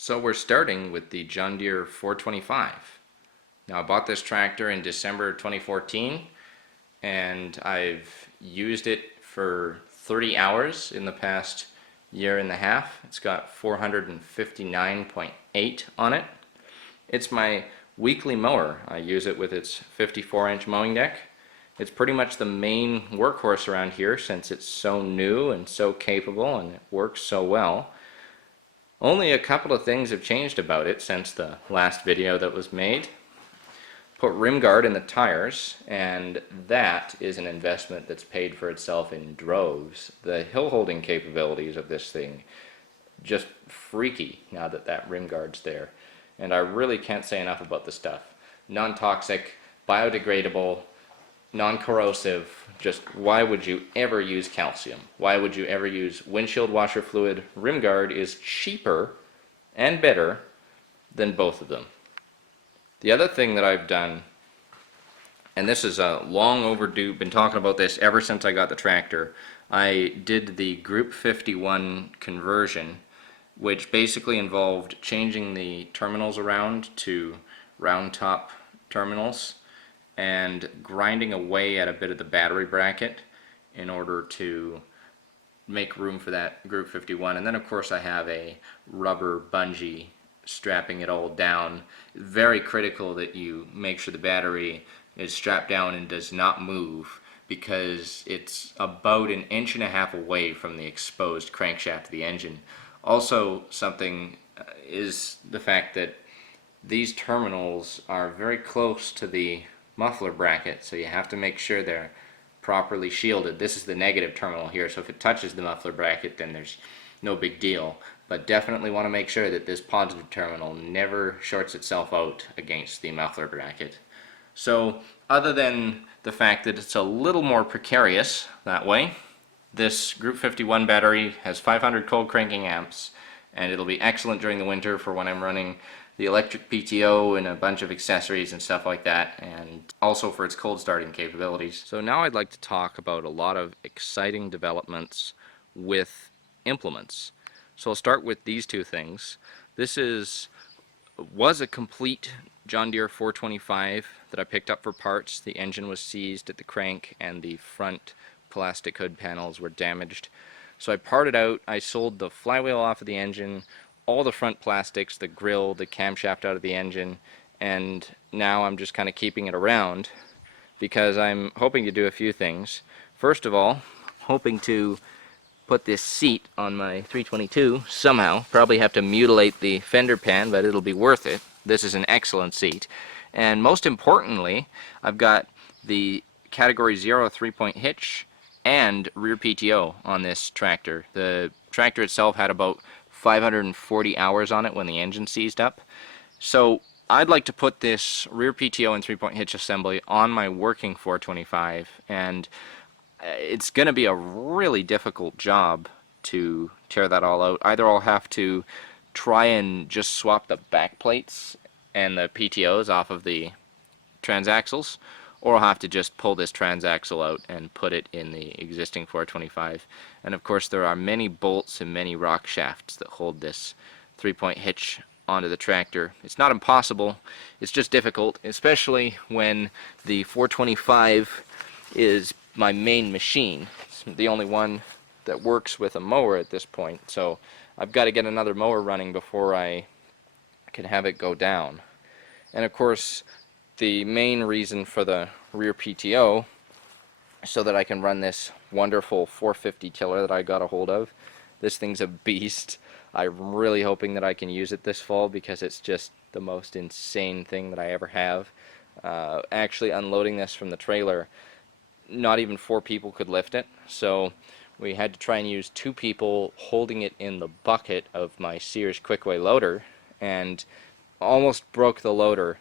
So we're starting with the John Deere 425. Now I bought this tractor in December 2014 and I've used it for 30 hours in the past year and a half. It's got 459.8 on it. It's my weekly mower. I use it with its 54-inch mowing deck. It's pretty much the main workhorse around here since it's so new and so capable and it works so well. Only a couple of things have changed about it since the last video that was made. Put rim guard in the tires, and that is an investment that's paid for itself in droves. The hill holding capabilities of this thing, just freaky now that that rim guard's there. And I really can't say enough about the stuff. Non-toxic, biodegradable, non-corrosive. Just why would you ever use calcium? Why would you ever use windshield washer fluid? Rim guard is cheaper and better than both of them. The other thing that I've done, and this is a long overdue, been talking about this ever since I got the tractor, I did the Group 51 conversion, which basically involved changing the terminals around to round top terminals and grinding away at a bit of the battery bracket in order to make room for that Group 51. And then of course I have a rubber bungee strapping it all down. Very critical that you make sure the battery is strapped down and does not move, because it's about 1.5 inches away from the exposed crankshaft of the engine. Also, something is the fact that these terminals are very close to the muffler bracket, so you have to make sure they're properly shielded. This is the negative terminal here, so if it touches the muffler bracket, then there's no big deal. But definitely want to make sure that this positive terminal never shorts itself out against the muffler bracket. So, other than the fact that it's a little more precarious that way, this Group 51 battery has 500 cold cranking amps, and it'll be excellent during the winter for when I'm running the electric PTO and a bunch of accessories and stuff like that, and also for its cold starting capabilities. So now I'd like to talk about a lot of exciting developments with implements. So I'll start with these two things. This was a complete John Deere 425 that I picked up for parts. The engine was seized at the crank and the front plastic hood panels were damaged. So I parted out, I sold the flywheel off of the engine, all the front plastics, the grill, the camshaft out of the engine, and now I'm just kind of keeping it around because I'm hoping to do a few things. First of all, hoping to put this seat on my 322 somehow. Probably have to mutilate the fender pan, but it'll be worth it. This is an excellent seat. And most importantly, I've got the Category 0 3-point hitch and rear PTO on this tractor. The tractor itself had about 540 hours on it when the engine seized up. So I'd like to put this rear PTO and 3-point hitch assembly on my working 425, and it's going to be a really difficult job to tear that all out. Either I'll have to try and just swap the back plates and the PTOs off of the transaxles, or I'll have to just pull this transaxle out and put it in the existing 425. And of course there are many bolts and many rock shafts that hold this 3-point hitch onto the tractor. It's not impossible, it's just difficult, especially when the 425 is my main machine. It's the only one that works with a mower at this point, so I've got to get another mower running before I can have it go down. And of course the main reason for the rear PTO, so that I can run this wonderful 450 tiller that I got a hold of. This thing's a beast. I'm really hoping that I can use it this fall because it's just the most insane thing that I ever have. Actually unloading this from the trailer, not even 4 people could lift it, so we had to try and use 2 people holding it in the bucket of my Sears Quickway loader, and almost broke the loader.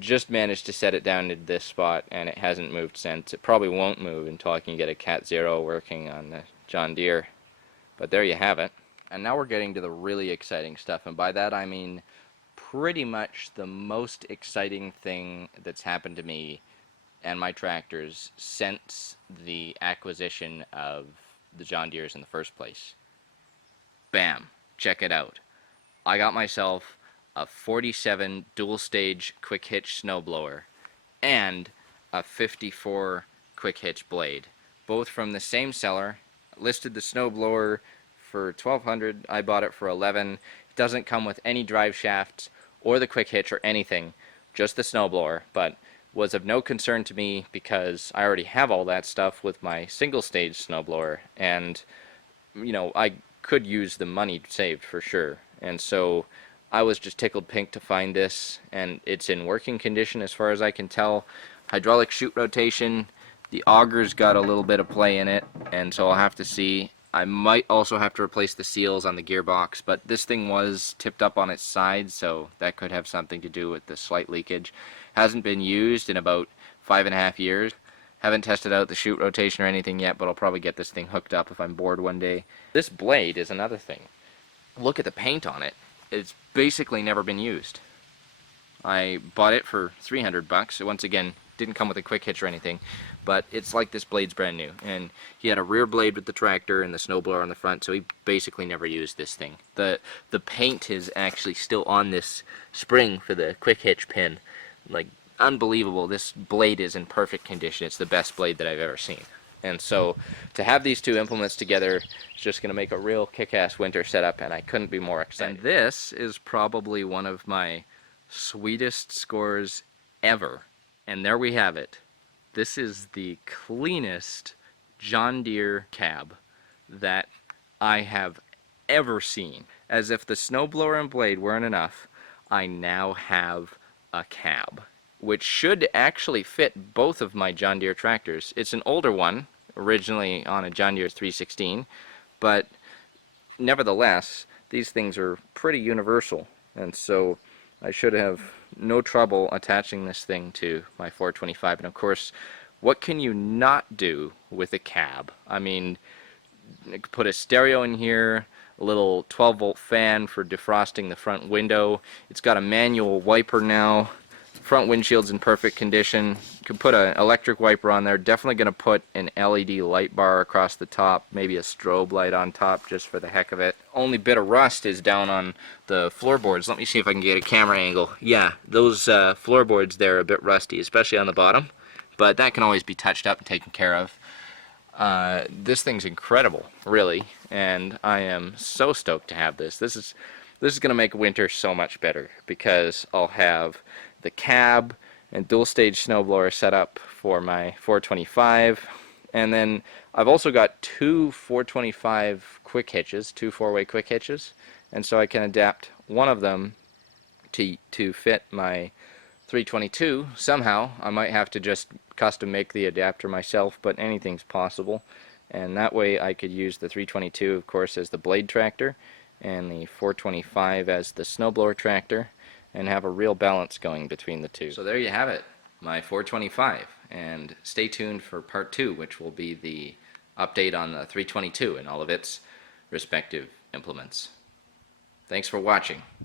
Just managed to set it down to this spot, and it hasn't moved since. It probably won't move until I can get a Cat 0 working on the John Deere. But there you have it. And now we're getting to the really exciting stuff, and by that I mean pretty much the most exciting thing that's happened to me and my tractors since the acquisition of the John Deeres in the first place. Bam! Check it out. I got myself a 47 dual stage quick hitch snowblower and a 54 quick hitch blade, both from the same seller. Listed the snowblower for $1,200. I bought it for $11. It doesn't come with any drive shafts or the quick hitch or anything, just the snowblower, but was of no concern to me because I already have all that stuff with my single stage snowblower, and you know, I could use the money saved for sure. And so I was just tickled pink to find this, and it's in working condition as far as I can tell. Hydraulic chute rotation, the auger's got a little bit of play in it, and so I'll have to see. I might also have to replace the seals on the gearbox, but this thing was tipped up on its side, so that could have something to do with the slight leakage. Hasn't been used in about 5.5 years. Haven't tested out the chute rotation or anything yet, but I'll probably get this thing hooked up if I'm bored one day. This blade is another thing. Look at the paint on it. It's basically never been used. I bought it for $300. Once again, didn't come with a quick hitch or anything, but it's like this blade's brand new. And he had a rear blade with the tractor and the snowblower on the front, so he basically never used this thing. The paint is actually still on this spring for the quick hitch pin. Like, unbelievable. This blade is in perfect condition. It's the best blade that I've ever seen. And so to have these two implements together is just going to make a real kick-ass winter setup, and I couldn't be more excited. And this is probably one of my sweetest scores ever. And there we have it. This is the cleanest John Deere cab that I have ever seen. As if the snowblower and blade weren't enough, I now have a cab, which should actually fit both of my John Deere tractors. It's an older one, originally on a John Deere 316, but nevertheless, these things are pretty universal, and so I should have no trouble attaching this thing to my 425. And of course, what can you not do with a cab? I mean, put a stereo in here, a little 12-volt fan for defrosting the front window. It's got a manual wiper now. Front windshield's in perfect condition. You can put an electric wiper on there. Definitely going to put an LED light bar across the top, maybe a strobe light on top just for the heck of it. Only bit of rust is down on the floorboards. Let me see if I can get a camera angle. Yeah, those floorboards there are a bit rusty, especially on the bottom, but that can always be touched up and taken care of. This thing's incredible, really, and I am so stoked to have this. This is going to make winter so much better because I'll have the cab and dual stage snowblower set up for my 425, and then I've also got two 425 quick hitches, two 4-way quick hitches, and so I can adapt one of them to fit my 322 somehow. I might have to just custom make the adapter myself, but anything's possible, and that way I could use the 322 of course as the blade tractor and the 425 as the snowblower tractor, and have a real balance going between the two. So there you have it, my 425, and stay tuned for part 2, which will be the update on the 322 and all of its respective implements. Thanks for watching.